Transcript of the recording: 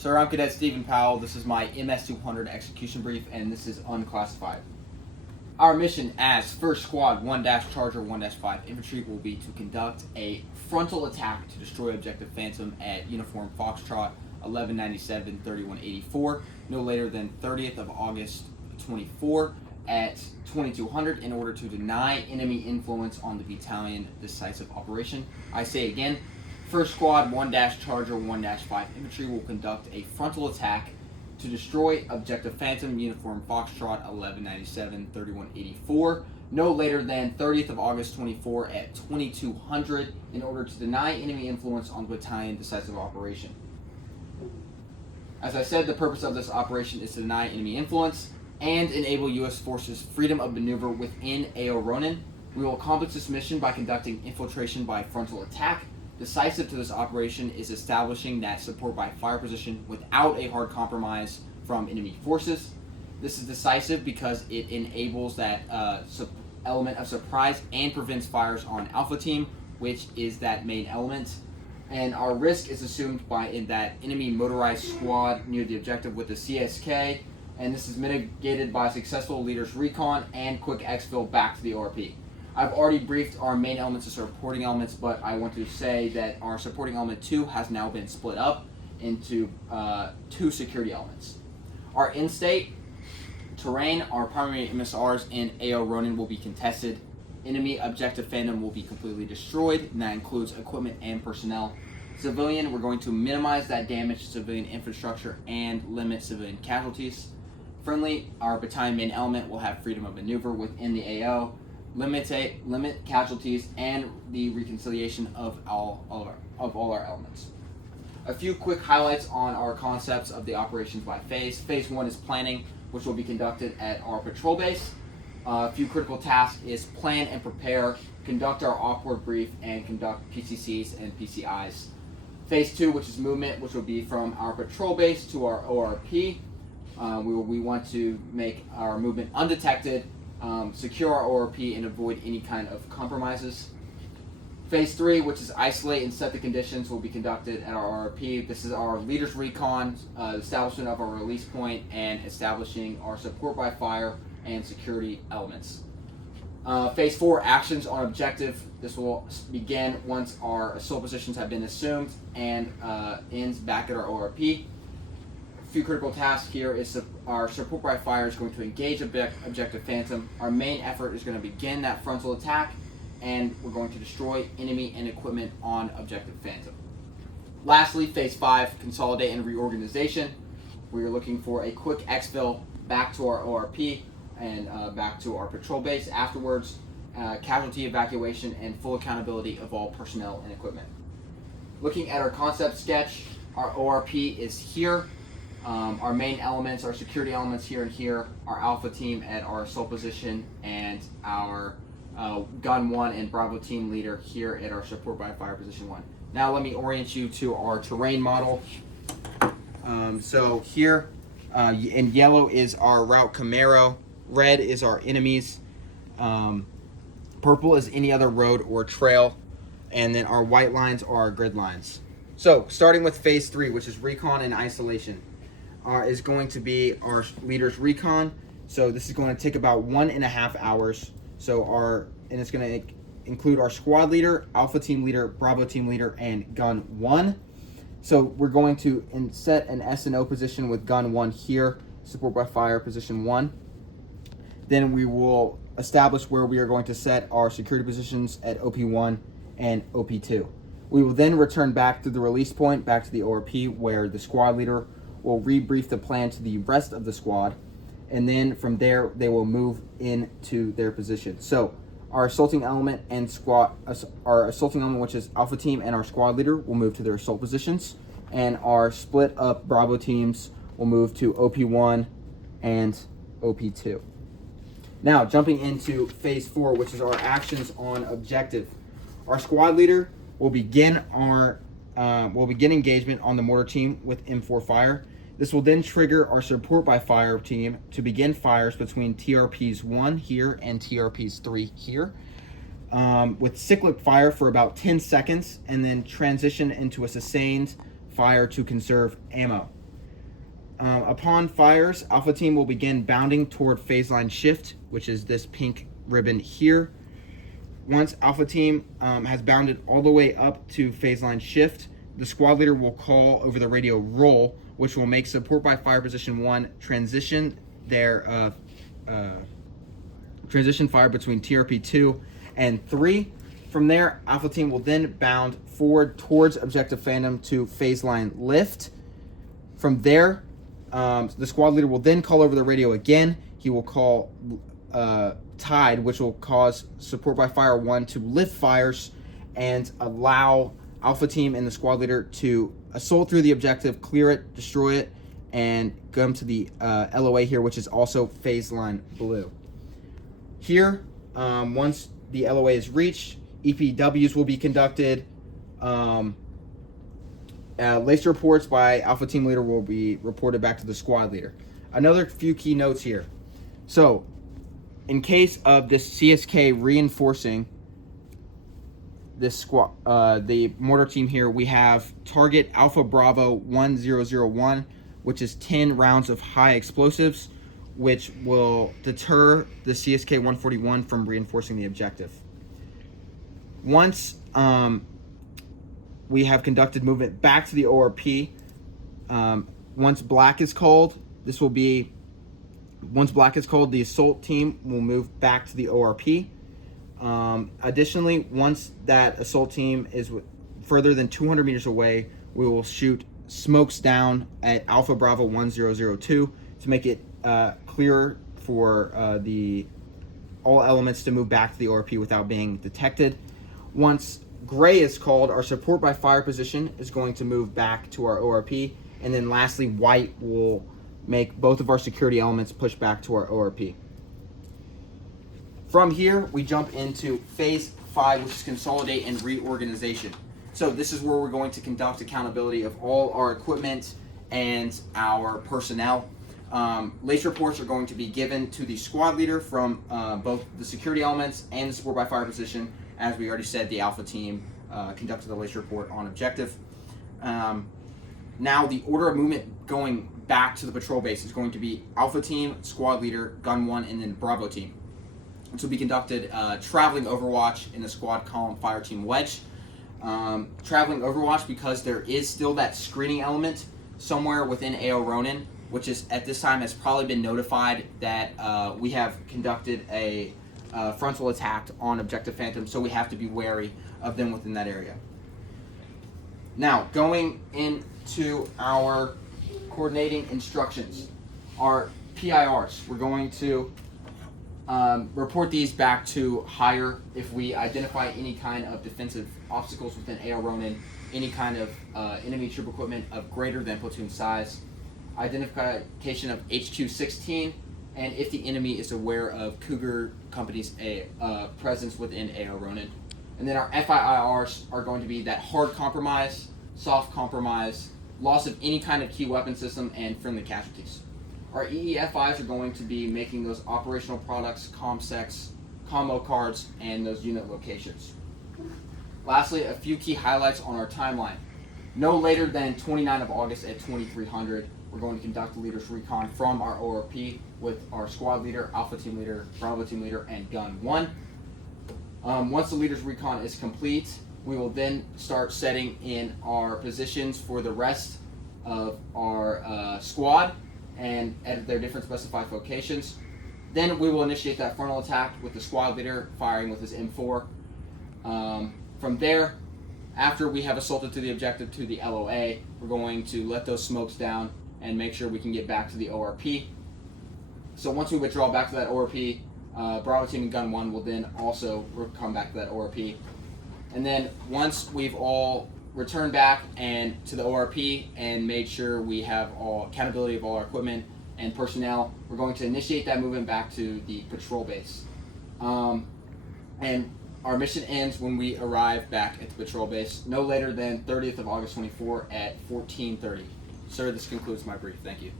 Sir, I'm Cadet Stephen Powell. This is my MS200 execution brief, and this is unclassified. Our mission as 1st Squad 1-Charger 1-5 Infantry will be to conduct a frontal attack to destroy Objective Phantom at Uniform Foxtrot 1197-3184 no later than 30th of August 24 at 2200 in order to deny enemy influence on the battalion decisive operation. I say again, 1st Squad 1-Charger 1-5 Infantry will conduct a frontal attack to destroy Objective Phantom Uniform Foxtrot 1197-3184 no later than 30th of August 24 at 2200 in order to deny enemy influence on the battalion decisive operation. As I said, the purpose of this operation is to deny enemy influence and enable U.S. forces freedom of maneuver within AO Ronin. We will accomplish this mission by conducting infiltration by frontal attack. Decisive to this operation is establishing that support by fire position without a hard compromise from enemy forces. This is decisive because it enables that element of surprise and prevents fires on Alpha Team, which is that main element. And our risk is assumed by in that enemy motorized squad near the objective with the CSK, and this is mitigated by successful leaders recon and quick exfil back to the ORP. I've already briefed our main elements as supporting elements, but I want to say that our supporting element 2 has now been split up into 2 security elements. Our in-state terrain, our primary MSRs in AO Ronin will be contested. Enemy Objective Phantom will be completely destroyed, and that includes equipment and personnel. Civilian, we're going to minimize that damage to civilian infrastructure and limit civilian casualties. Friendly, our battalion main element will have freedom of maneuver within the AO. Limit casualties and the reconciliation of all our elements. A few quick highlights on our concepts of the operations by phase. Phase 1 is planning, which will be conducted at our patrol base. A few critical tasks is plan and prepare, conduct our awkward brief, and conduct PCCs and PCIs. Phase 2, which is movement, which will be from our patrol base to our ORP. We want to make our movement undetected, secure our ORP, and avoid any kind of compromises. Phase 3, which is isolate and set the conditions, will be conducted at our ORP. This is our leaders recon, establishment of our release point, and establishing our support by fire and security elements. Phase 4, actions on objective. This will begin once our assault positions have been assumed and ends back at our ORP. A few critical tasks here is our support by fire is going to engage Objective Phantom. Our main effort is going to begin that frontal attack, and we're going to destroy enemy and equipment on Objective Phantom. Lastly, Phase 5, consolidate and reorganization. We are looking for a quick exfil back to our ORP and back to our patrol base afterwards, casualty evacuation, and full accountability of all personnel and equipment. Looking at our concept sketch, our ORP is here. Our main elements, our security elements here and here, our Alpha Team at our assault position, and our Gun 1 and Bravo Team leader here at our support by fire position 1. Now let me orient you to our terrain model. So here in yellow is our route Camaro, red is our enemies, purple is any other road or trail, and then our white lines are our grid lines. So starting with phase 3, which is recon and isolation, is going to be our leaders recon. So this is going to take about 1.5 hours. So it's going to include our squad leader, Alpha Team leader, Bravo Team leader, and Gun 1. So we're going to set an S&O position with Gun 1 here, support by fire position 1. Then we will establish where we are going to set our security positions at OP1 and OP2. We will then return back to the release point, back to the ORP, where the squad leader will rebrief the plan to the rest of the squad, and then from there they will move into their position. So our assaulting element and our assaulting element, which is Alpha Team, and our squad leader will move to their assault positions, and our split up Bravo teams will move to OP1 and OP2. Now jumping into phase 4, which is our actions on objective. Our squad leader will begin engagement on the mortar team with M4 fire. This will then trigger our support by fire team to begin fires between TRPs 1 here and TRPs 3 here, with cyclic fire for about 10 seconds, and then transition into a sustained fire to conserve ammo. Upon fires, Alpha Team will begin bounding toward phase line shift, which is this pink ribbon here. Once Alpha Team has bounded all the way up to phase line shift, the squad leader will call over the radio roll, which will make support by fire position 1 transition their transition fire between TRP 2 and 3. From there, Alpha Team will then bound forward towards Objective Phantom to phase line lift. From there, the squad leader will then call over the radio again. He will call Tide, which will cause support by fire 1 to lift fires and allow Alpha Team and the squad leader to assault through the objective, clear it, destroy it, and come to the LOA here, which is also phase line blue. Here, once the LOA is reached, EPWs will be conducted. Laser reports by Alpha Team leader will be reported back to the squad leader. Another few key notes here. So, in case of this CSK reinforcing this squad, the mortar team here, we have target Alpha Bravo 1001, which is 10 rounds of high explosives, which will deter the CSK 141 from reinforcing the objective. Once we have conducted movement back to the ORP, once black is called, once black is called, the assault team will move back to the ORP. Additionally, once that assault team is further than 200 meters away, we will shoot smokes down at Alpha Bravo 1002 to make it clearer for all elements to move back to the ORP without being detected. Once gray is called, our support by fire position is going to move back to our ORP, and then lastly, white will make both of our security elements push back to our ORP. From here, we jump into phase 5, which is consolidate and reorganization. So this is where we're going to conduct accountability of all our equipment and our personnel. Laser reports are going to be given to the squad leader from both the security elements and the support by fire position. As we already said, the Alpha Team conducted the laser report on objective. Now the order of movement going back to the patrol base is going to be Alpha Team, squad leader, gun 1, and then Bravo Team. This will be conducted traveling overwatch in the squad column fire team wedge. Traveling overwatch because there is still that screening element somewhere within AO Ronin, which is at this time has probably been notified that we have conducted a frontal attack on Objective Phantom, so we have to be wary of them within that area. Now, going into our coordinating instructions, our PIRs, we're going to report these back to higher if we identify any kind of defensive obstacles within AO Ronin, any kind of enemy troop equipment of greater than platoon size, identification of HQ-16, and if the enemy is aware of Cougar Company's presence within AO Ronin. And then our FIIRs are going to be that hard compromise, soft compromise, loss of any kind of key weapon system, and friendly casualties. Our EEFIs are going to be making those operational products, ComSecs, combo cards, and those unit locations. Lastly, a few key highlights on our timeline. No later than 29 of August at 2300, we're going to conduct the leader's recon from our ORP with our squad leader, Alpha Team leader, Bravo Team leader, and Gun 1. Once the leader's recon is complete, we will then start setting in our positions for the rest of our squad and at their different specified locations. Then we will initiate that frontal attack with the squad leader firing with his M4. From there, after we have assaulted to the objective to the LOA, we're going to let those smokes down and make sure we can get back to the ORP. So once we withdraw back to that ORP, Bravo Team and Gun 1 will then also come back to that ORP. And then once we've all returned back and to the ORP and made sure we have all accountability of all our equipment and personnel, we're going to initiate that movement back to the patrol base. And our mission ends when we arrive back at the patrol base, no later than 30th of August 24 at 14:30. Sir, this concludes my brief. Thank you.